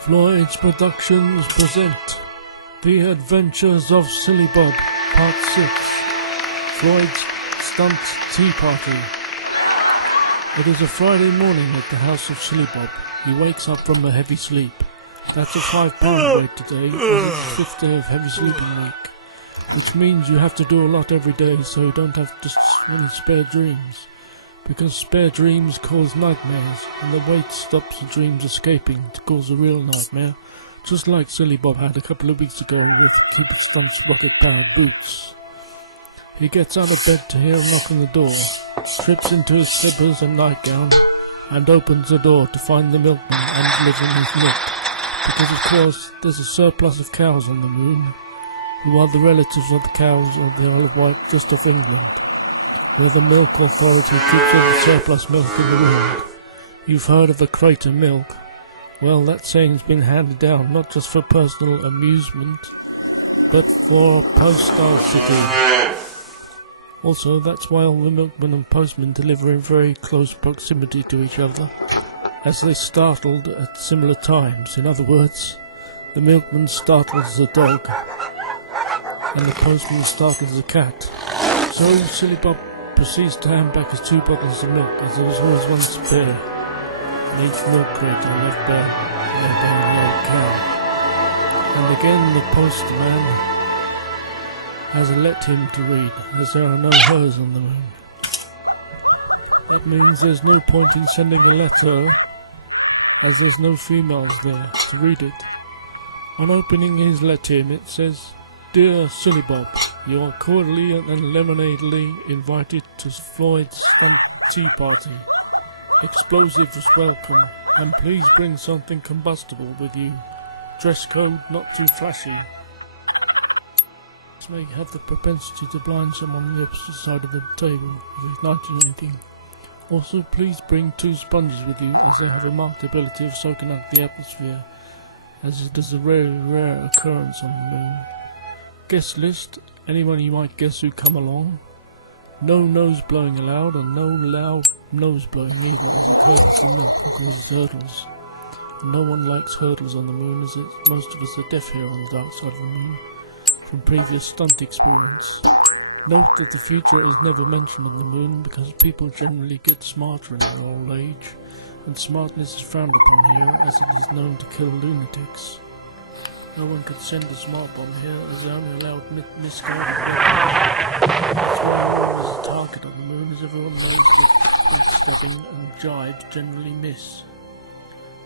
Floyd's Productions present The Adventures of Silly Bob, Part 6, Floyd's Stunt Tea Party. It is a Friday morning at the house of Silly Bob. He wakes up from a heavy sleep. That's a £5 weight today, as it's the 5th day of heavy sleeping week, which means you have to do a lot every day so you don't have any spare dreams. Because spare dreams cause nightmares, and the weight stops the dreams escaping to cause a real nightmare, just like Silly Bob had a couple of weeks ago with Cupid Stunt's rocket-powered boots. He gets out of bed to hear a knock on the door, trips into his slippers and nightgown, and opens the door to find the milkman undelivering his milk, because of course there's a surplus of cows on the moon, who are the relatives of the cows of the Isle of Wight just off England, where the milk authority keeps all the surplus milk in the world. You've heard of the crater milk? Well, that saying's been handed down not just for personal amusement, but for post our city. Also, that's why all the milkmen and postmen deliver in very close proximity to each other, as they startled at similar times. In other words, the milkman startles the dog, and the postman startles the cat. So Silly Bob proceeds to hand back his 2 bottles of milk, as there was always one spare in each milk crate left by an old cow. And again the postman has a let him to read, as there are no hers on the moon. That means there's no point in sending a letter, as there's no females there to read it. On opening his let him, it says, "Dear Silly Bob, you are cordially and lemonadely invited to Floyd's Stunt Tea Party. Explosives welcome, and please bring something combustible with you. Dress code not too flashy. This may have the propensity to blind someone on the opposite side of the table if igniting anything. Also, please bring 2 sponges with you, as they have a marked ability of soaking up the atmosphere, as it is a very rare occurrence on the moon. Guest list, anyone you might guess who come along. No nose blowing allowed, and no loud nose blowing either, as hurdles. And no one likes hurdles on the moon, as most of us are deaf here on the dark side of the moon, from previous stunt experience. Note that the future is never mentioned on the moon, because people generally get smarter in their old age, and smartness is frowned upon here, as it is known to kill lunatics. No one can send a smart bomb here, as they're only allowed misguided weapons. That's why you're always a target on the moon, as everyone knows that stabbing and jibes generally miss.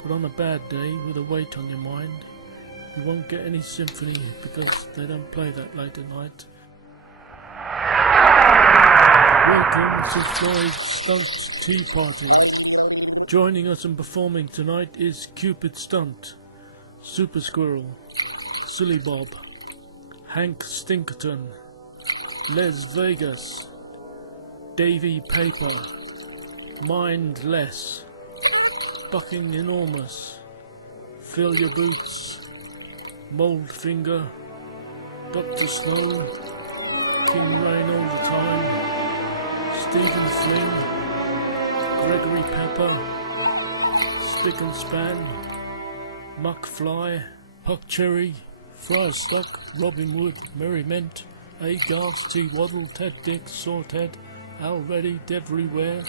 But on a bad day, with a weight on your mind, you won't get any symphony, because they don't play that late at night. Welcome to Floyd's Stunt Tea Party. Joining us and performing tonight is Cupid Stunt, Super Squirrel, Silly Bob, Hank Stinkerton, Les Vegas, Davy Paper, Mindless, Bucking Enormous, Fill Your Boots, Mold Finger, Dr. Snow, King Rain All the Time, Stephen Flick, Gregory Pepper, Spick and Span, Muck Fly, Puck Cherry, Friar Stock, Robin Wood, Merry Ment, A Gas, T Waddle, Ted Diggs, Sawted, Al Reddy, Deverywhere,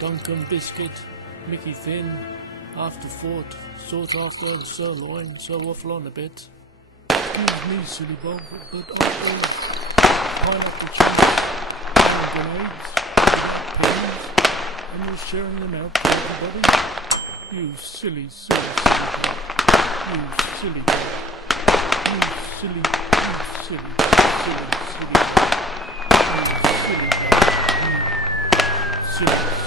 Duncan Biscuit, Mickey Thin, After Fort, Sought After and Sirloin, so waffle on a bit. Excuse me, Silly Bob, but aren't those pineapple chips and grenades without pins, and you're sharing them out to everybody? You silly, silly, silly. You silly, you silly, you silly, silly, silly, you silly, silly.